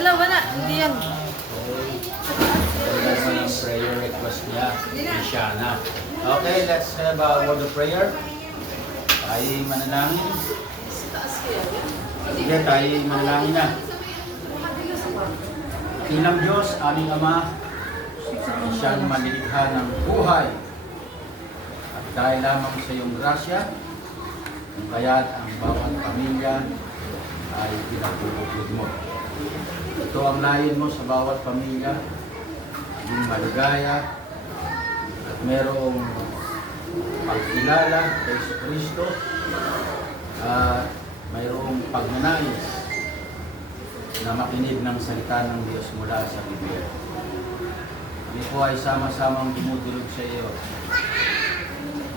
Wala. Hindi yan. Wala naman ang prayer request niya. Shana. Okay, let's have a word of prayer. Tayo manalangin. Sige, tayo manalangin na. Inang Diyos, aming Ama, siyang malilikha ng buhay. At dahil lamang sa iyong grasya, kung kaya't ang bawat pamilya ay pinagpupugod mo. Ito ang layon mo sa bawat pamilya, maging maligaya at merong pagkilala kay Kristo at mayroong pagnanais na makinig ng salita ng Diyos mula sa Biblia. Kami po ay sama-samang dumudulog sa iyo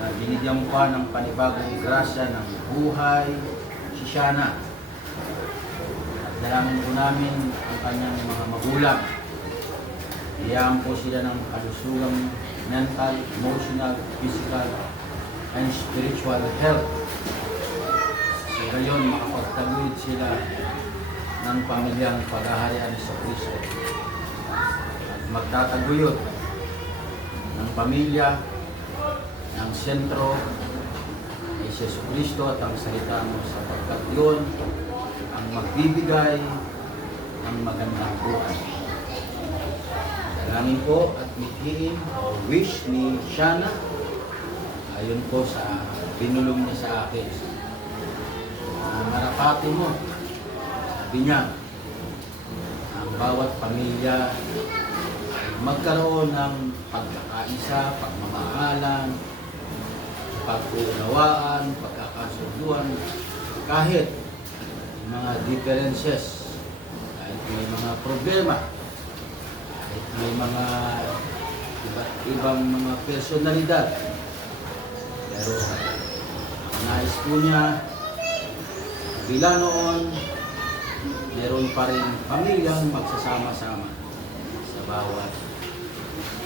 na binigyan mo pa ng panibagong grasya ng buhay si Shana. At dalangin po namin ang kanyang mga magulang. Iyahan po sila ng kalusugang mental, emotional, physical, and spiritual health. Sa gayon, makapagtaguyod sila ng pamilyang paghaharian sa Kristo. At magtataguyod ng pamilya, ng sentro, ay si Kristo at ang salita mo sapagkat yun ang magbibigay ng magandang buhay. Dalangin po at mithiin o wish ni Shana ayon po sa binulong niya sa akin. Marapati mo, sabi niya, ang bawat pamilya ay magkaroon ng pagkakaisa, pagmamahalan, pag-uunawaan, pagkakasunduan, kahit mga differences, kahit may mga problema, kahit may mga iba't ibang mga personalidad. Pero ang nais po niya, bila noon, meron pa rin pamilyang magsasama-sama sa bawat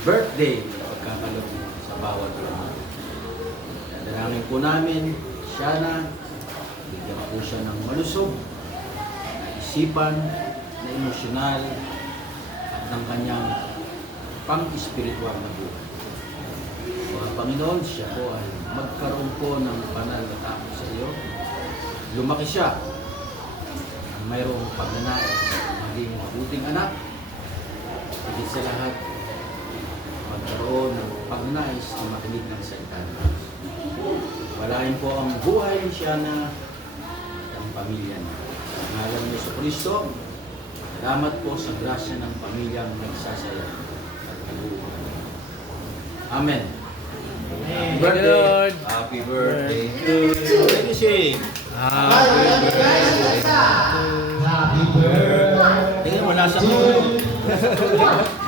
birthday na pagkakalog sa bawat pamilya. Dalangin po namin, Shana, bigyan po siya ng malusog, na isipan, na emosyonal, at ng kanyang pang-espiritual na buhay. Mga Panginoon, siya po ay magkaroon po ng banal na takot sa iyo. Lumaki siya ang mayroong pagnanais, maging mabuting anak, higit sa lahat, magkaroon ng pagnanais na makinig ng salita ng Diyos. Walain po ang buhay ni Shana at ang pamilya niya. Sa ngalan ni Kristo, salamat po sa grasya ng pamilyang nagsasaya at nag-uunay. Amen. Happy birthday! Happy birthday to you! Happy birthday! Tingnan mo, nasa mo.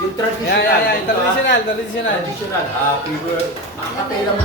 Yung traditional. Traditional. Traditional. Happy birthday. Makakatay lang